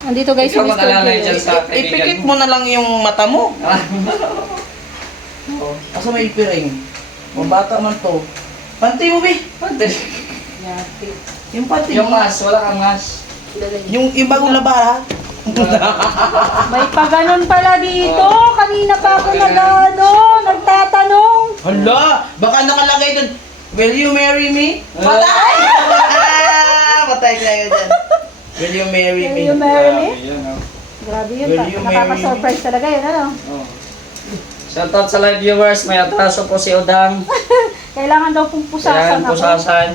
Andito guys, si Ikaw Mr. mag-alala dyan J. sa kaibigan Ipikit mo. mo na lang yung mata mo. Asa may ipiring? O bata man to. Panty mo, be. Pwede. Yung panty Yung mo. mas, wala kang mas. Yung bagong labara. May paganon pala dito. Kanina pa ako nagtatanong. Hala, baka nakalagay dun. Will you marry me? Patay! Patay kayo dyan. Will you marry me? Will you marry me? Yan, oh. Grabe yun. Will you marry Nakaka-surprise talaga yun, ano? Oh. Shoutout sa live viewers, may atraso po si Odang. Kailangan daw pong pusasan Yan, ako. pusasan.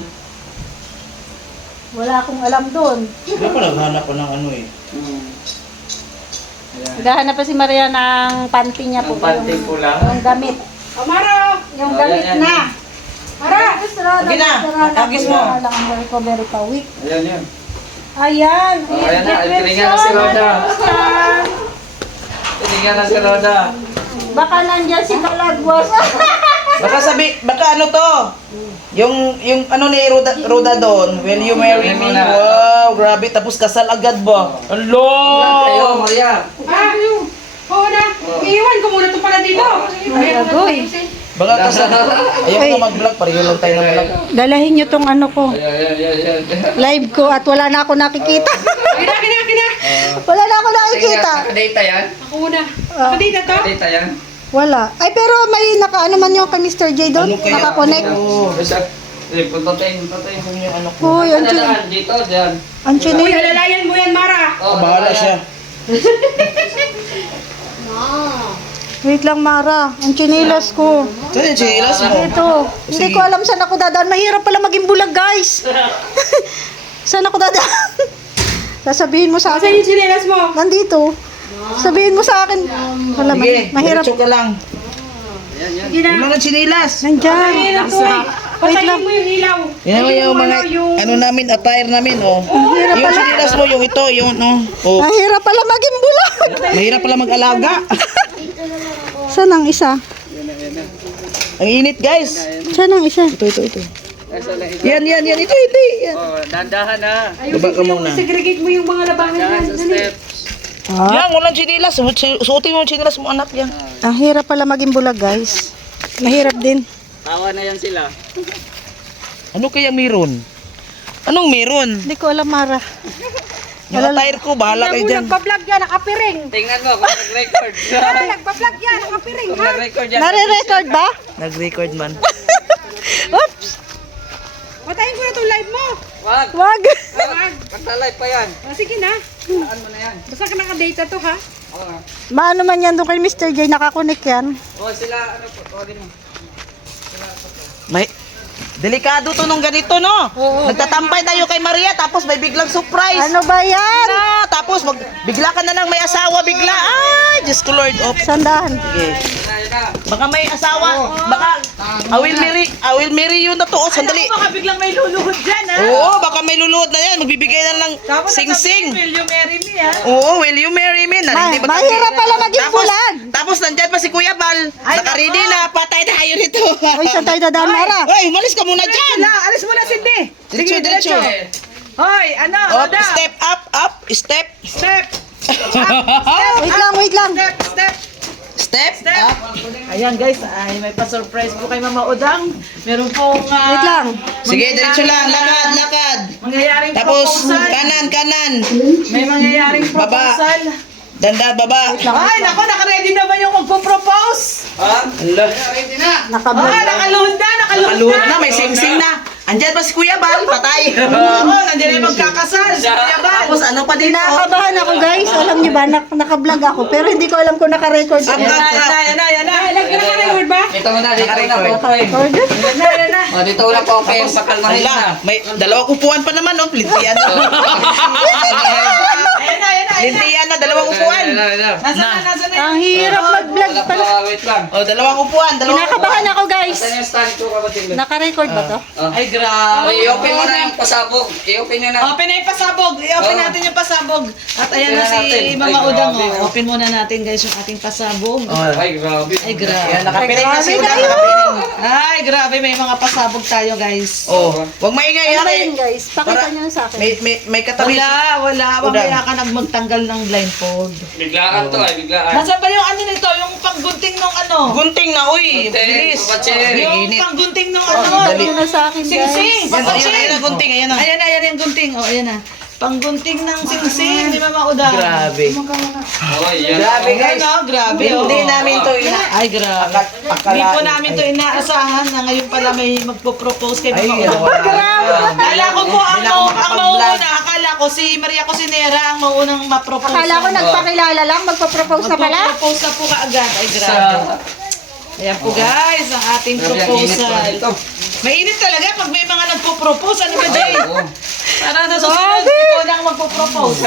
Wala akong alam doon. Hindi pa naghanap pa ng ano eh. Ayan. Naghahanap pa si Maria ng panty niya po. Ang panty yung, po lang. yung gamit. Mara! Yung Oh, gamit yan, yan. na. Mara! Sige na, agis mo. Lang ang recovery pa week. Ayan, yan. Ayan. Oh, ayan na, tiningan na si Roda. Tiningan na si Roda. Baka nandyan si Malagwas. Baka ano to? Yung ano ni Roda doon, will you marry me? Muna. Wow, grabe, tapos kasal agad ba? Hello! Kayo, Maria. Oo na. Iiwan ko muna ito pala dito. Agoy. Baka kasal. Ayaw ko mag-vlog, pareho lang tayo ng vlog. Dalahin nyo tong ano ko. Ayan. Live ko at wala na ako nakikita. Kina. Wala na ako nakikita. Nakadata yan? Ako muna. Ako dito to. Nakadata yan? Wala. Ay pero may naka-ano man yung kay Mr. J doon. Ano kaya? Naka-connect. Punta tayo. Yung ano ko. Uy, ang chin. Dito, dyan. Ang chin. Uy, alalayan mo yan, Mara. Oh, Bahala siya. Wait lang Mara. Ang chinilas ko. Saan yung chinelas mo? Ito. Hindi ko alam saan ako dadaan. Mahirap pala maging bulag guys. Saan ako dadaan? Sasabihin mo sa Saan akin. yung chinelas mo? Nandito. Sabihin mo sa akin. Wala, Sige, mahirap. diretso ka lang. Hindi na. Yung mga chinelas. Nandyan. Ayun ako eh. Patayin mo yung ilaw. Yan naman yung mga, ano namin, attire namin, oh. Yung chinelas mo, yung ito, yung, oh. Mahirap pala maging bulag. Mahirap pala mag-alaga. Saan ang isa? Ang init, guys. Saan ang isa? Ito. Yan, ito. Yan. Oh, dandahan na. Baba ka muna. Segregate mo yung mga labangan Dandahan yan. sa Dali. steps. Yan, walang chinelas. Suotin mo yung chinelas mo, anak, yan. Ang hirap pala maging bulag guys. Mahirap din. Tawa na yan sila. Ano kaya meron? Anong meron? Hindi ko alam Mara. Yung attire ko, bahala kayo dyan. Nagpa-vlog yan, nakapiring. Tingnan mo kung nag-record. Nagpa-vlog yan, nakapiring. Kung nag-record yan. Nare-record ba? Nag-record man. Oops! Patayin ko na itong live mo. Wag. Wag! Wag. Pagta-live pa yan. Sige na. Saan mo na yan? Basta ka naka-data to ha. Oo nga. Maano man yan doon kay Mr. J, nakakonek yan. Oh, sila, ano po, tawagin mo. May delikado to nung ganito, no? Nagtatampay tayo kay Maria, tapos may biglang surprise. Ano ba yan? Tapos bigla ka na lang may asawa bigla. Ay, Diyos ko Lord. Oh. Sandahan. Sige. Yan na. Baka may asawa. Baka I will marry you na to. Oh, sandali. Baka biglang may luluhod dyan ha. Oo, baka may luluhod na yan. Magbibigay na lang sing-sing. Will you marry me ha? Oo, will you marry me? Mahirap pala maging bulag. Tapos nandyan pa si Kuya Bal. Naka-ready na. Patay tayo nito. Uy, saan tayo dadaan Mara? Uy, umalis ka muna dyan. Alis mo na, Cindy. Diretso. Hoy, ano? Up, step up, step. Step. Wait lang. Step up. Ayan guys, ay may pa-surprise po kay Mama Odang. Meron pong Wait lang. Sige, diretso lang. Lakad. mangyayaring Tapos, proposal. kanan. May mangyayaring Baba. proposal. Dandan, baba. Ay, nako, naka-ready naman yung magpo-propose. Ha? Allah. Nakablog. Nakaluhod na. Nakaluhod na, may sing-sing na. Andyan pa si Kuya Bal, patay. Oo, nandiyan yung magkakasal. Kuya Bal. Tapos ano pa dito? Kinakabahan ako guys. Alam niyo ba, nakablog ako. Pero hindi ko alam kung naka-record. Up, Yan up, up. na. Naka-record ba? Dito mo na, dito mo na po. Record? Yan na. Oh, dito wala po kayo, pakalmahin na. Ala, may dalawang upuan pa naman, oh. Lintian. Ayan na. Lintian na, dalawang upuan. Nasaan na? Ang hirap mag-vlog Wala pa, wait lang. Oh, dalawang upuan. Kinakabahan ako guys. Asan yung stand ko, kapatid? Naka-record ba to? Ay, grabe. I-open mo na yung pasabog. I-open nyo na. Open na yung pasabog. I-open Oo. natin yung pasabog. At ayan na Open na natin. si Mama Ay, Udang. grabe, Oh. oh. Open muna natin guys yung ating pasabog. Ay, grabe. Ay, grabe. Yan, nakapiling na si Grabe Udang. kayo. Nakapiling. Ay, grabe. May mga pasabog tayo guys. Oh, huwag maingay. Ano Hari. yun guys? Pakita Para- nyo sa akin. May katabi. Wala. Udang. Mamaya ka magtanggal ng blindfold. Biglaan to, ay biglaan. Nasaan ba yung ano nito? Yung panggunting ng ano? Gunting na, uy. Gunting, Bilis. kapatid. Yung Init. panggunting ng Pakita ano? dali. nyo na sa akin guys. Sing-sing. Yan, ayun, Panggunting. ayun na gunting. Ayan na. Ayan yung gunting. Oh, ayan na. Panggunting ng sing-sing ni Mama Udang. Grabe. Ay, yan. Grabe, guys. Ano? Grabe. Hindi oh. namin to ina. Ay, grabe. Hindi po namin to inaasahan na ngayon pala may magpo-propose kay Ay, Mama Udang. Akala ko po ang mauuna, akala ko si Maria Cosinera ang mauunang ma-propose. Akala ko nagpakilala lang, magpa-propose na pala. Magpo-propose na po kaagad. Ay, grabe. Ayan po guys, ang ating Grabe, ang init pa proposal. dito. Mainit talaga pag may mga nagpo-propose. Ano ba, Jay? Oo. Para sa susunod, ikaw na ang magpo-propose.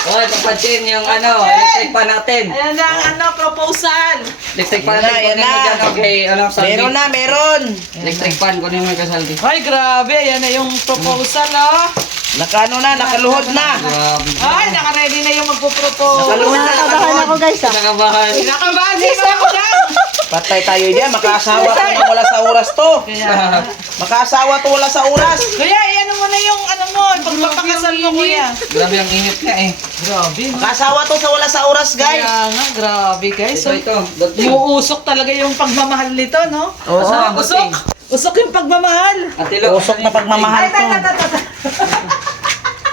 Oh, kapatid, yung ano, electric pa natin. Ayan na ang ano, proposal. Electric pan natin, Yan kunin mo na. dyan, okay, ano, saldi. Meron na, meron. Electric pan, kunin mo yung kasaldi. Ay, grabe. Ayan na yung proposal, oh. Nakano na, nakaluhod na. Grabe. Ay, naka-ready na yung magpo-propose. Nakaluhod na, Kinakabahan ako nakaluhod. guys ah. Kinakabahan. Kinakabahan si Mama Udang. Patay tayo dyan, makaasawa to na wala sa oras to. Kaya, Makaasawa to wala sa oras. kuya, ano mo na yung ano mo, pagpapakasal mo, kuya. Grabe ang init nga eh. Grabe. Makaasawa to sa wala sa oras, guys. Kaya nga, grabe guys. Ito, dating. Umuusok talaga yung pagmamahal nito, no? Oo. Asan ang Usok! dating? Usok yung pagmamahal. Atilo. Usok na pagmamahal to.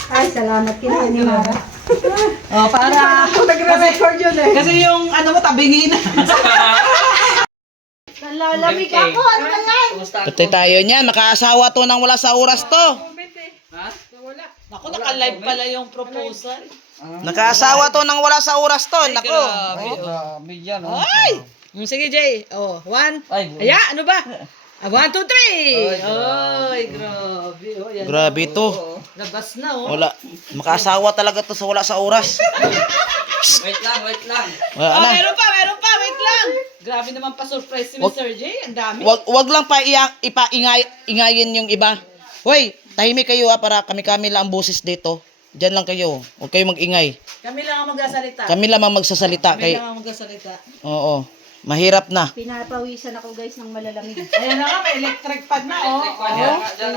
Ay, salamat kina ni Mara. Oh, para Ako nagre-record yun eh. kasi yung ano mo tabingin. Nalalamig ako, ano ba yan? Kumusta? Patay tayo niyan, makaasawa to nang wala sa oras to. Ha? Ako naka-live pala yung proposal. Nakaasawa to nang wala sa oras to. Nako. Grabe. Oh. Grabe yan, oh. Ay! Sige, Jay. Oh, 1. Ay, Aya, ano ba? 1, 2, 3. Ay, grabe. Oh, yan. Grabe to. Labas na, oh. Wala. Makaasawa talaga to sa wala sa oras. Wait lang, wait lang. Wala Oh, na. meron pa. Wait lang. Grabe naman pa surprise si Mr. J. Ang dami. Wag lang pa ipaingayin yung iba. Hoy, tahimik kayo para kami-kami lang ang boses dito. Diyan lang kayo. Huwag kayo mag-ingay. Kami lang ang magsasalita. Kami lamang magsasalita Kami kay. lang ang magsasalita. Oo. Mahirap na. Pinapawisan ako guys ng malalamig. Ayan na nga, may electric pad na, oh.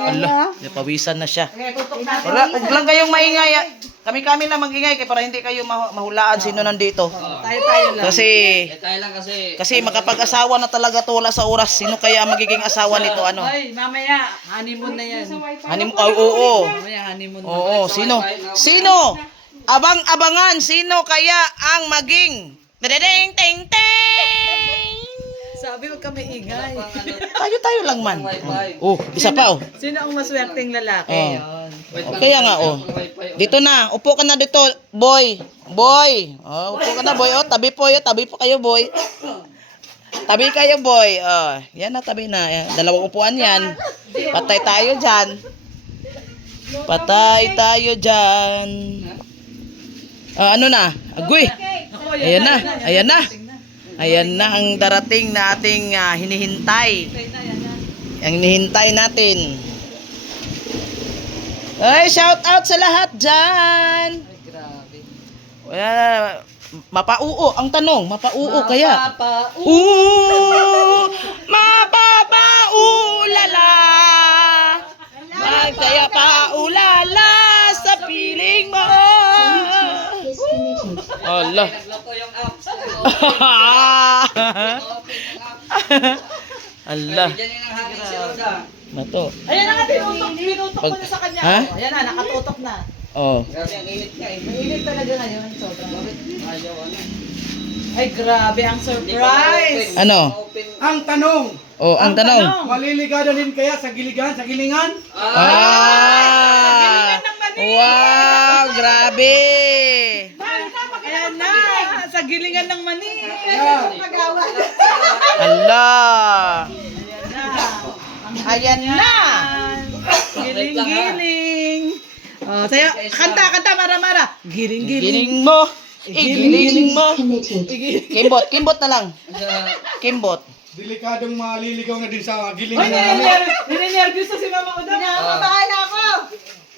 Ala, napawisan na siya. Okay, tutok natin. Wala, huwag lang kayong maingay. Kami-kami lang mag-ingay kaya para hindi kayo mahulaan sino nandito. Tayo lang. Kasi Tayo lang kasi. makapag-asawa na talaga to wala sa oras. Sino kaya ang magiging asawa nito? Ano? Ay, mamaya, honeymoon na yan. Oo. Mamaya, honeymoon na. Oo, sino? Sino? Abang-abangan, sino kaya ang maging Ding ting ting. Sabi, huwag kami ingay. Tayo lang man. Oh, isa pa oh. Sino ang maswerteng lalaki? Oh. Yun. Kaya nga oh. Dito na, upo ka na dito, boy. Boy. Oh, upo ka na boy. Oh, tabi po kayo boy. Tabi kayo boy. Oh, yan na tabi na. Dalawang upuan yan. Patay tayo diyan. Patay tayo diyan. Ano na? Agoy. Ako, Ayan na. Ayan na. Ayan na ang darating na ating hinihintay. Ang hinihintay natin. Ay, shout out sa lahat dyan. Grabe. Mapauo ang tanong. Mapauo kaya. Mapapau. Mapapaulala. Magkaya paulala sa piling mo. Allah. Nagluto yung apps. Allah. Diyan yung hangin si Oda. Mato. Ayan na nga, tinutok ko na sa kanya. Ha? Oh, ayan na, nakatutok na. Oh. Grabe ang init nga eh. Mainit talaga ngayon. Sobrang. Ayaw ano. Ay, grabe ang surprise. Ano? Open. Ang tanong, Oh, ang tanong. maliligada din kaya sa giligan, sa gilingan? Ah! Wow, grabe. Ayan na, sa gilingan ng mani. Allah. Ayan na. Giling-giling. Oh, sayo, kanta, mara-mara. Giling-giling. Giling mo. Igiling mo. Kimbot na lang. Kimbot. Delikadong maliligaw na din sa gilingan namin. Ninenervyos na si Mama Udang. Nakakabahala ako.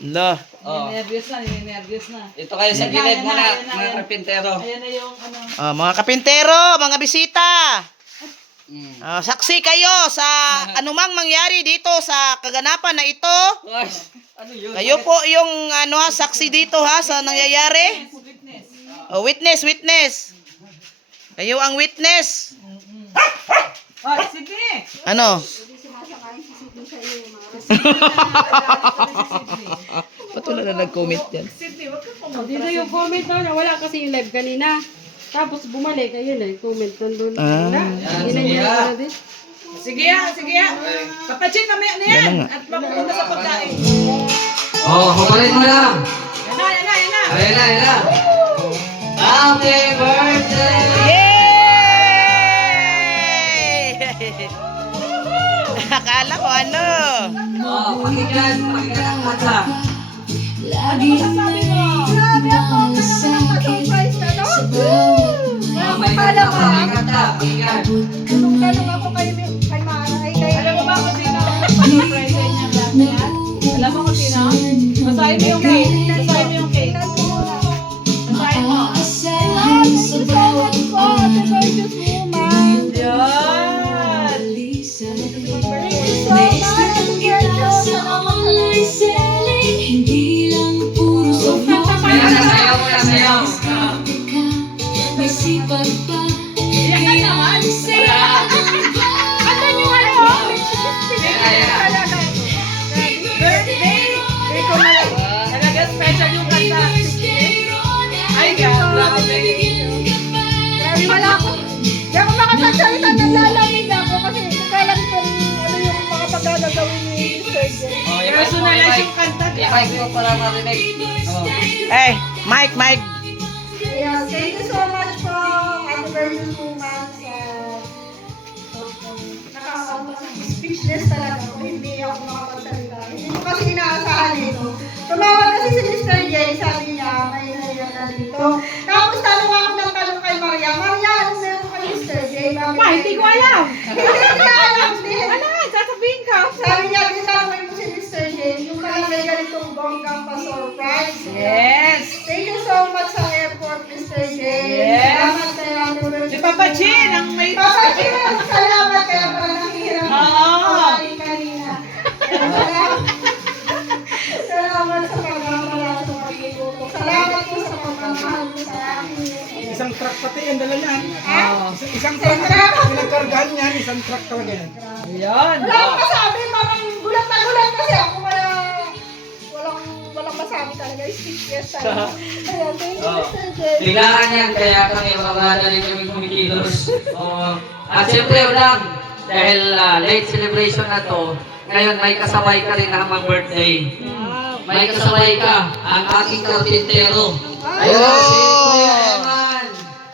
La. Oh. Ninenervyos na. Ito kayo sa gilid muna, mga karpintero. Ayan na yung ano. Mga kapintero, mga bisita. Saksi kayo sa anumang mangyari dito sa kaganapan na ito. Ay, ano yun? Kayo po yung saksi dito ha sa nangyayari. Witness. Kayo ang witness. Oh, sige. Ano? Ba't wala na nag-comment yan? Sydney, wag ka Dito yung comment na wala kasi yung live kanina. Tapos bumalik, ayun eh, comment nandun. Wala. Ginanyan ko na din. Sige ya. Papachik kami na yan. At mapupunta sa pagkain. Oh, kumalit mo lang. Yan na. Ayan na. Happy birthday! Yay! Akala ko ano? Oh, pakinggan ang mata. Surprise na to. Oh, may kanta, pakinggan. Tanong ako kay Mara. Alam mo ba kung sino ang present niya lahat yan? Alam mo kung sino? Basahin mo yung cake. Basahin mo yung cake. Basahin mo. Yan. Ayan na, sayaw mo na, sayaw. Iyak ka naman. Birthday. Talaga special yung kanta. Ay, grabe. Wala ako. Di ako makapagsalita, nalalamig ako kasi hindi ko alam kung ano yung mga pagkagagawin ni Mr. J. Oh, Personalize yung kanta. i-mic mo para marinig. Oh. Hey, Mike. Yeah, thank you so much po. Happy birthday po, ma'am. Speechless talaga ako. Hindi ako makapagsalita. Hindi ko kasi inaasahan ito. Tumawag kasi si Mr. J. Sabi niya, may naiyan na dito. Tapos tanong ako ng tanong kay Maria. Maria, ano meron kay Mr. J? Hindi ko alam. Hindi niya alam din. Ano nga, sasabihin ka. Sabi niya, dinawin mo si Mr. J. Yung pala may ganitong bonggang pa-surprise. Yes. Thank you so much sa airport, Mr. J. Yes. Salamat kaya Si Papa Chin ang may... Papa Chin, salamat kaya pala nakihiram. Oo. Kanina. Salamat sa pagmamahal sa pagluto. Salamat po sa pagmamahal mo sa akin. Isang truck pati ang dala niyan. Ha? Isang truck. Pinagkargahan niyan, isang truck talaga yan. Yan. Wala akong masabi, parang gulat na gulat kasi ako kaya walang masabi talaga. Speechless talaga. Kaya thank you, Oh. Mr. J. Biglaan yan, kaya kami maganda rin kami kumikilos. At siyempre, Udang, dahil late celebration na to, ngayon may kasabay ka rin na hamang birthday. May kasabay ka, ang aking karpintero. Ayun, si Kuya Eman.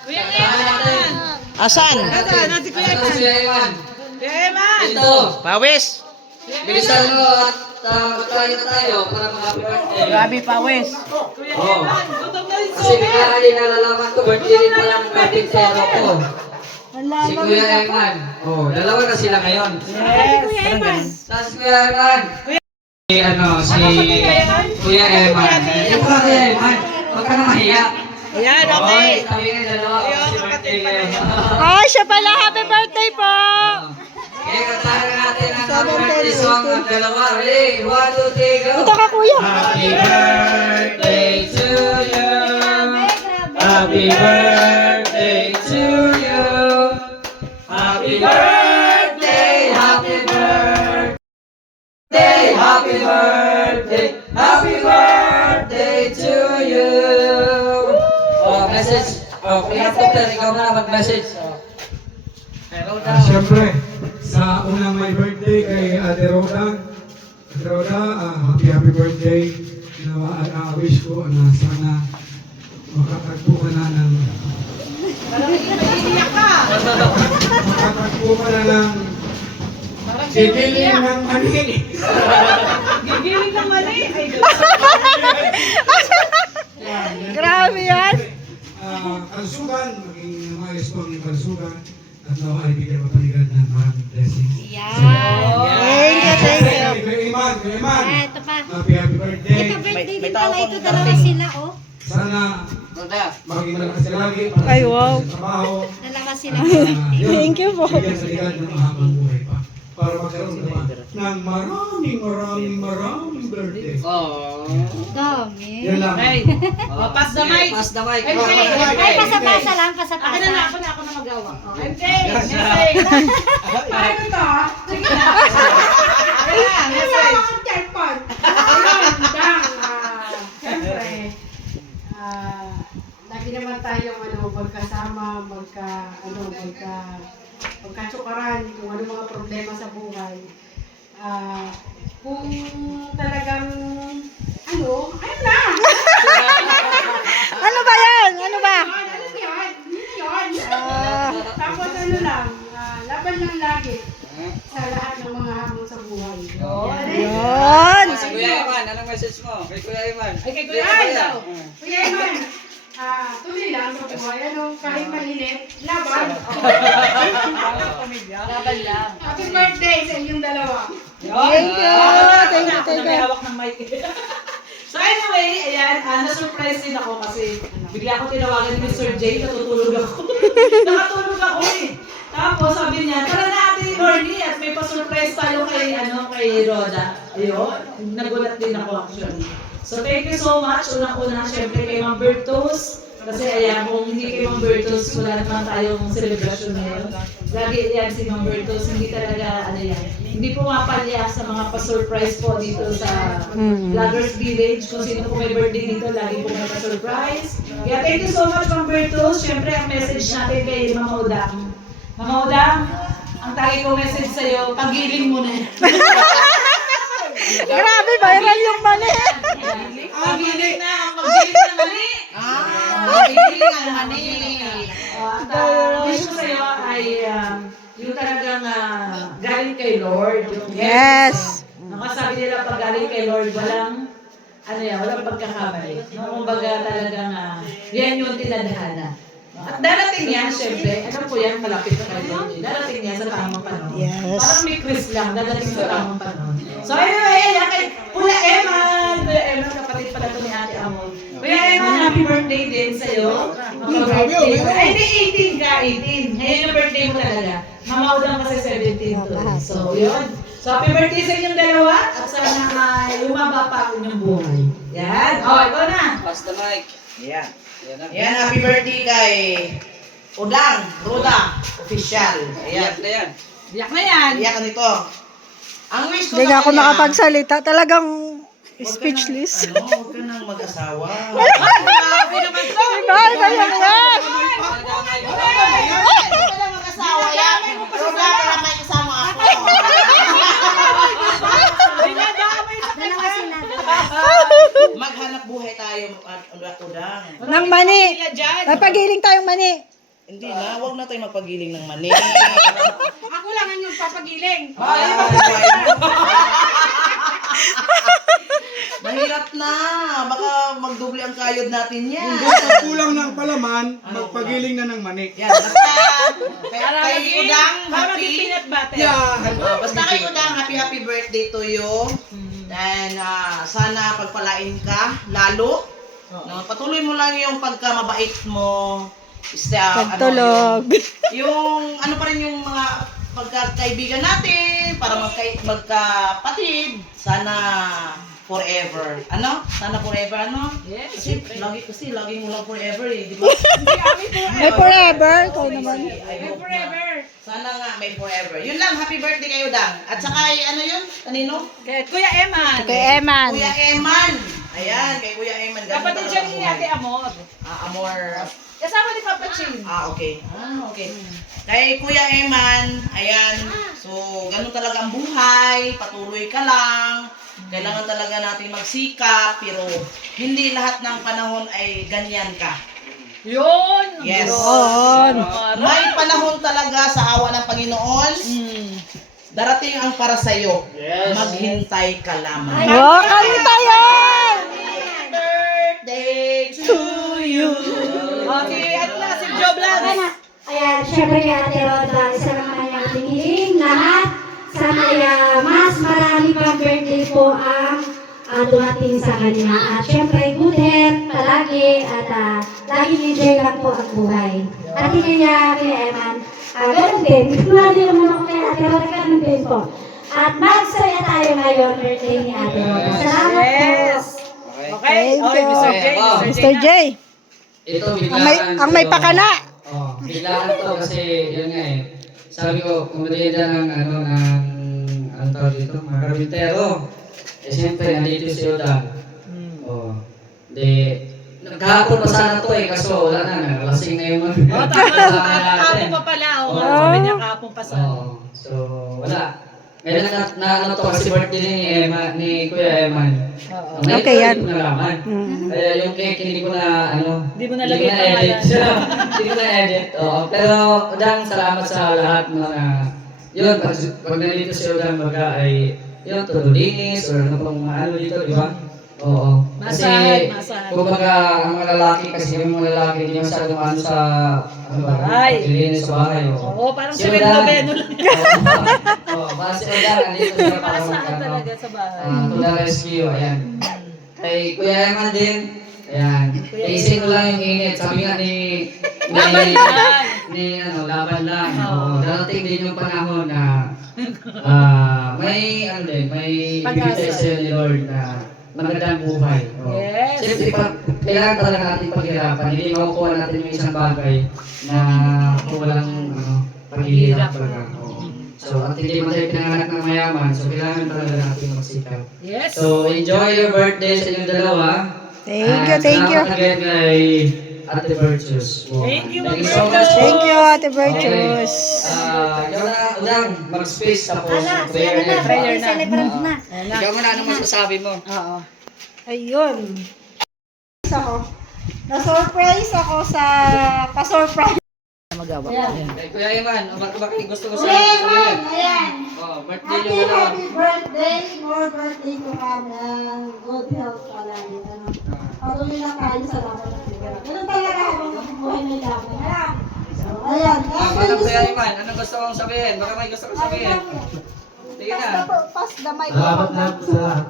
Kuya Eman. Asan? Ano si Kuya Ito Eman? si Eman. Kuya Eman. Ito, Pawis. bilisan mo at magkaya tayo para mag-happy birthday. Grabe, pawis. Kuya Oh. Eman. Gutom na yung Kasi sumer. bigla rin nalalaman ko, birthday rin pala ng karpintero ko. Si Kuya Eman. Oh, dalawa na sila ngayon. Saan si Kuya Eman? Si Kuya Eman. Yung pala Kuya Eman. Huwag ka na mahiya. Ayan, Okay. Kami nga dalawa kasi birthday ngayon. Ay, siya pala. Happy birthday po! Kaya kantahan natin ang happy birthday song ng dalawa. Ready? 1, 2, 3, go! Ito ka, kuya. Happy birthday to you. Happy birthday to you. Happy birthday, happy birthday, happy birthday, happy birthday to you. Oh, message. Oh, Kuya Peter, ikaw na mag-message. Siyempre, sa unang may birthday kay Ate Roda. Ate Roda, happy birthday. Wish ko na sana makatagpo ka na ng makatagpo ka na ng gigiling ng mani. Gigiling ng mali. Ay, Grabe yan. kalusugan, maging maayos po ang iyong kalusugan, at nawa ay bigyan mo paligad ng maraming blessings. Thank you, thank you. Kuya Iman, Kuya Iman, Ito pa. happy birthday. Birthday din tao pala pang ito, dalawa sila, oh. Sana Roda. maging malakas ka lagi para Ay, sa wow. trabaho. Dalawa sila. Thank you po. Bigyan sa ligan ng mahabang buhay pa. Para magkaroon ka pa ng maraming birthday. Oh. Dami. Yan lang. Oh, pass the mic. Pass the mic. Ay, pasa-pasa lang, pasa-pasa. Ako na magawa. MJ! Paano to? Sige na. Ayan, message. Siyempre, lagi naman tayong magkasama, magkatsukaran, kung ano mga problema sa buhay. Kung talagang, ayun na! Ano ba yan? Ano ba? Ano yun? Tapos laban lang lagi sa lahat ng mga hamon sa buhay. Yun. Si Kuya Iman, anong message mo? Kay Kuya Iman. Ay, kay Kuya Iman. Kuya Iman, tuloy lang sa buhay. Kahit malinit, laban. Laban lang. Happy birthday sa inyong dalawa. Thank you. Thank you, thank you. hawak ng mic. So anyway, ayan, na-surprise din ako kasi bigla ako tinawagan ni Sir Jay, natutulog ako. Nakatulog ako eh. Tapos sabi niya, tara na Ate Lorny at may pa-surprise tayo kay Roda. Ayun, nagulat din ako actually. So thank you so much. Unang-una, syempre kay Ma'am Bertos. Kasi ayan, kung hindi kay Ma'am Bertos, wala naman tayong celebration ngayon. Lagi yan si Ma'am Bertos, hindi talaga, hindi pumapalya sa mga pa-surprise po dito sa Vloggers Village. Kung sino po may birthday dito, lagi po may pa-surprise. Kaya thank you so much, Ma'am Bertos. Siyempre, ang message natin kay Mama Udang. Mama Udang, ang tagi ko message sa'yo, pagiling mo na yan. Grabe, viral yung mali. Pagiling na, pagiling na mali. Pagiging ang mani. At wish ko sa'yo ay yung talagang galing kay Lord. Yung Yes. nakasabi nila pag galing kay Lord, walang pagkakamali. No, kumbaga talagang yan yung tinadhana. At darating yan, syempre, alam ko yan, malapit na kay Lord. Darating yan sa tamang panahon. Yes. Parang may quiz lang, dadating sa tamang panahon. So anyway, ayan kay Kuya Eman. Kuya Eman, kapatid pala ito ni Ate Amon. Kuya Eman, happy birthday din sa'yo. Happy birthday. Ay, di 18 ka, 18. Ngayon yung birthday mo talaga. Mamaw lang kasi 17 to. So, yun. So, happy birthday sa inyong dalawa. At sana lumaba pa ang inyong buhay. Yan. O, ikaw na. Pass the mic. Yan. Yan, happy birthday kay Udang, Roda, official. Ayan Ayan. na yan. Biyak na yan. Iyakan nito. Ang wish ko Hindi nga ako kanya, nakapagsalita. Talagang huwag ka speechless. nang- huwag ka nang mag-asawa. Grabe naman to. Diba? Kaya nga. Mag-asawa yan. Roda, para may kasama ako. Dalawa sila. Maghanap buhay tayo at Udang. Nang mani. Napagiling tayong mani. Hindi na, huwag na tayo magpagiling ng mani. Ako lang ang yung papagiling. Mahirap na. Baka magdoble ang kayod natin yan. Kung kulang ng palaman, magpagiling na ng mani. Yan, basta kay Udang, Para maging happy. peanut butter. Basta kay Udang, happy birthday to you. And sana pagpalain ka lalo. No, patuloy mo lang yung pagkamabait mo. Pagtulog. Yung ano pa rin yung mga pagkakaibigan natin para magkapatid. Sana forever. Ano? Sana forever, ano? Yes, Kasi lagi mo lang forever eh, di ba? May forever. Ikaw naman. I hope na. Sana nga may forever. Yun lang, happy birthday kayo, Dang. At saka, ano yun? Kanino? Kuya Eman. Kay Eman. Kuya Eman. Ayan, kay Kuya Eman. Ganun Kapatid talaga siya ang ni buhay. Ate Amor. Amor. Kasama ni Papa Chin. Okay. Okay. Kay Kuya Eman, ayan. So, ganun talaga ang buhay. Patuloy ka lang. Kailangan talaga natin magsikap, pero hindi lahat ng panahon ay ganyan ka. Yun. Yes. Yun. May panahon talaga sa awa ng Panginoon. Darating ang para sa'yo. Maghintay ka lamang. Oh, kanta yan! Birthday to you. Si Joe Blanc. Ayan, syempre kay Ate Roda, isa naman yung hinihiling lahat. Sana mas marami pang birthday po ang dumating sa kanya. At syempre, good health palagi at laging enjoy lang po ang buhay. At hindi niya kay Eman, ganun din. Kumari naman ako kay Ate Roda, ganun din po. At magsaya tayo ngayon, birthday ni Ate Roda. Salamat po. Okay. Okay, Mr. J. Mr. J, Ito, ang may pakana. Oh, biglaan to kasi yun nga eh. Sabi ko, kung madida ng ano tawag dito, mga karpintero. Eh siyempre, nandito si Odan. Oh, kahapon pa sana to eh, kaso wala na, nalasing na yung mga. Kahapon pa pala. Sabi niya kahapon pa sa. So, wala. Ngayon na ano to kasi birthday ni Kuya Eman. Okay, yan. Hindi ko nalaman. Kaya yung cake hindi ko na Hindi mo nalagay na edit. Hindi ko na edit. Oo. Pero Udang, salamat sa lahat ng mga yun, pag nandito si Udang baga ay yun, tulinis or ano pang ano dito, di ba? Oo. Kasi, Masahan. kumbaga, ang mga lalaki, kasi yung mga lalaki, hindi masyadong ano sa, ano ba, Bahay. paglilinis sa bahay. Oo, parang Si si Udang, Beno lang. Oo, parang si Udang, nandito siya para Masahan talaga sa bahay. to the rescue, ayan. Kay Kuya Eman din, ayan. Iisip ko lang yung init, sabi nga ni laban lang. Oo, darating din yung panahon na may ibigay sa'yo ni Lord na magandang buhay. Oo. Yes. Siyempre, kailangan talaga natin paghirapan. Hindi makukuha natin yung isang bagay na kung walang paghihirap talaga. Oo. So, at hindi man tayo pinanganak ng mayaman, so kailangan talaga natin magsikap. Yes. So, enjoy your birthday sa inyong dalawa. Thank you, thank you. Salamat again kay Ate Virtues. Wow. Thank you, Thank you Ma'am so much. Thank you, Ate Virtues. Ikaw na, Udang, mag-space tapos Ala, prayer na, na. celebrant na. Ikaw muna, ano masasabi mo? Oo. Ayun. Na-surprise ako sa pa-surprise. Kay Kuya Eman, bakit gusto ko sa Ayan, ayan. Oh, birthday Happy, yung happy birthday. More birthday to come. Good health palagi. Patuloy lang tayo sa laban ng sigara. Ganun talaga habang buhay may laban. So, ayan. Ano Kuya Eman, anong gusto kong sabihin? Baka may gusto kong sabihin. Sige na. Pass the mic. Salamat na po sa lahat.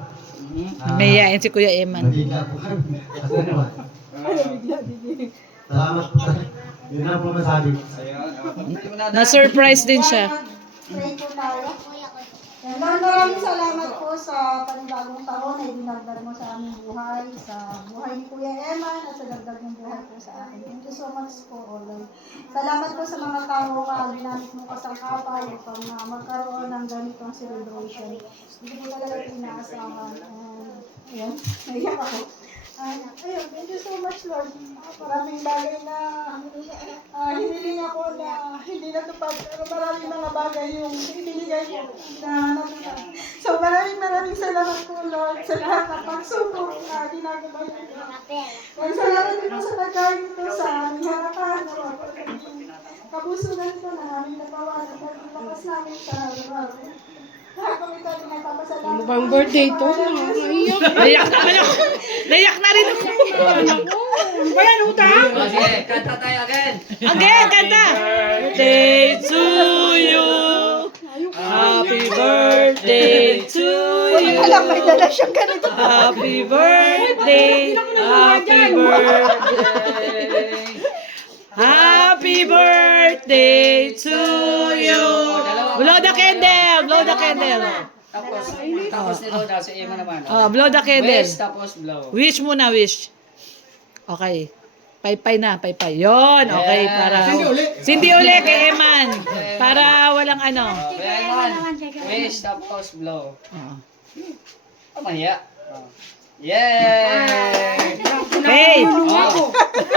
Mayayain si Kuya Eman. Nabigla po kami. Kasi naman. Salamat po. Yun na po masabi ko. Na-surprise din siya. Pray po tayo. Lord, maraming salamat po sa panibagong taon na idinagdag mo sa aming buhay, sa buhay ni Kuya Eman at sa dagdag ng buhay po sa akin. Thank you so much po, O Lord. Salamat po sa mga tao na ginamit mo kasangkapan upang magkaroon ng ganitong celebration. Hindi ko talaga pinaasahan. Ayan, naiyak ako. Ayun, thank you so much, Lord. Maraming bagay na hiniling ako na hindi natupad. Pero maraming mga bagay yung hinilingay ko na natupad. So maraming salamat po, Lord, sa lahat ng pagsubok na ginagawa niyo. Salamat din po sa nagkain ito sa aming harapan. Kabusugan ko na aming natawa at paglakas namin sa araw. Lahat kami tayo nagpapasalamat. Ano bang birthday to? Naiyak na rin ako. Bayan, utang. Sige, kanta tayo again. Again, kanta. Birthday to you. Happy birthday to you. Alam, may dala siyang ganito. Happy birthday. Happy birthday. Happy birthday to you. Blow the candle. Blow the candle. Tapos nito daw sa Eman naman. Blow the candle. Wish, tapos blow. Wish muna, wish. Okay. Paypay na, paypay. Yon, okay. Para Cindy uli kay Eman. Para walang ano. Kuya Eman, wish, tapos blow. Mahiya. Yay! Hey!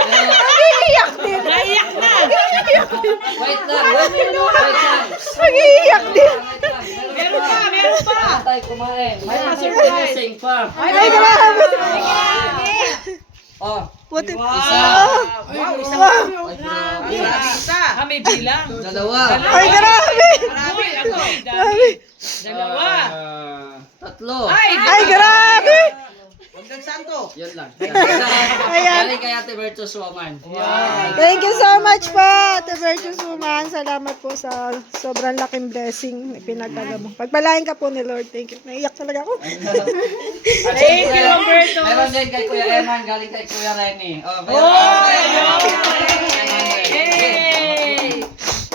Nag-iiyak din. Naiyak na! Wait lang, wait lang. Nag-iiyak din. Meron pa, meron pa. Tayo kumain. May surprising pa. Ay, grabe. Oh, Buti. isa. Wow. Isa! May bilang. Dalawa. Ay, grabe. Uy, ako. Dami. Dalawa. Tatlo. Ay, grabe. Hanggang santo. Yun lang. Ayan. Galing kay Ate Virtuous Woman. Thank you so much po, Ate Virtuous Woman. Salamat po sa sobrang laking blessing na pinagdala mo. Pagpalain ka po ni Lord. Thank you. Naiyak talaga ako. Thank you, Roberto. Meron din kay Kuya Eman, galing kay Kuya Remy. Oh, Yay!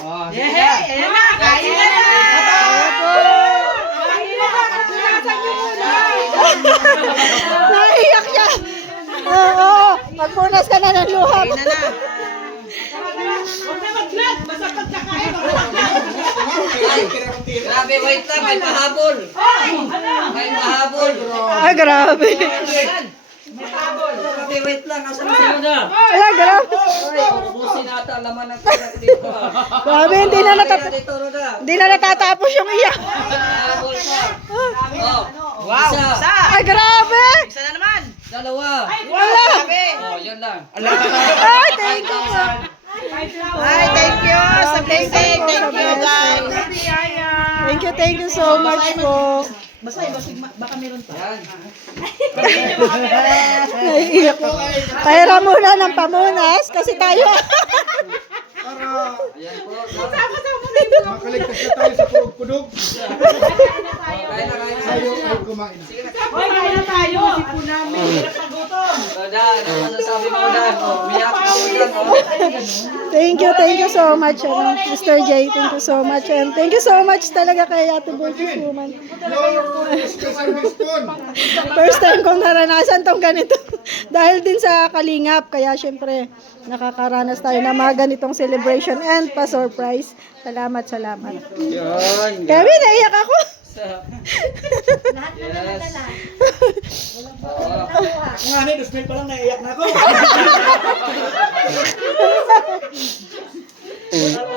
Oh, Yay! Ayan na, kain na na! Naiyak siya. Oo, magpunas ka na ng luha. Huwag na mag-vlog, basta pagkakain. Grabe, wait lang, may pahabol. May pahabol. Ay, grabe. Grabe, wait lang, asan na sila na? Ala, grabe. Ubusin ata laman ng pinag dito. Grabe, Dito, Roda. hindi na natatapos yung iyak. Pahabol pa. Oh, Wow. isa, Ay, grabe. Isa na naman. dalawa. Wala. Oh, yun lang. Ay, thank you. Ay, thank you. Sa Thank blessing. you Thank you, guys. Thank you so much po. Yan. Naiiyak ko. Pahira muna ng pamunas kasi tayo. Ayan po. Makaligtas na tayo sa purog-pudog. Kain na, kain na. Tayo ay kumain na. Hoy, kain na tayo. Sipo namin, hirap na gutom. Roda, ano masasabi mo, Roda? Oh, umiyak ka, Roda, oh. Thank you so much, Mr. J. Thank you so much. And thank you so much talaga kay Ate Virtuous Woman. Special spoon. First time kong naranasan tong ganito. Dahil din sa Kalingap, kaya syempre nakakaranas tayo ng mga ganitong celebration and pa-surprise. Salamat. Yun. Kami, naiyak ako. Yes. Nga ni, 2 pa lang naiyak na ako.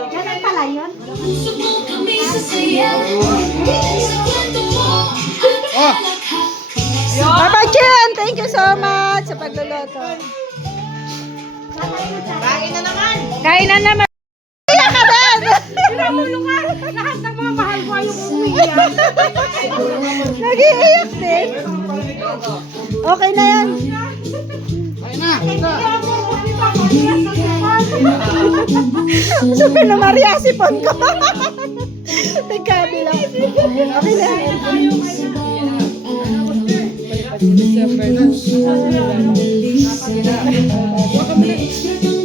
Ganun pala yun. Papa Jen, thank you so much sa pagluluto. Kain na naman. Kain na naman. Iyak ka din. Lahat ng mga mahal ko yung umiiyak. Nag-iiyak din. Okay na yan. Super na Maria, sipon ko. Nagkabila. Okay na yan.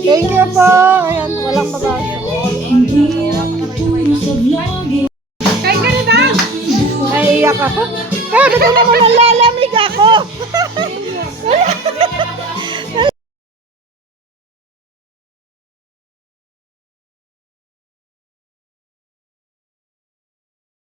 Thank you po. Ayan, walang babae. Kain ka na ba? Naiiyak ako. Pero doon naman nalalamig ako.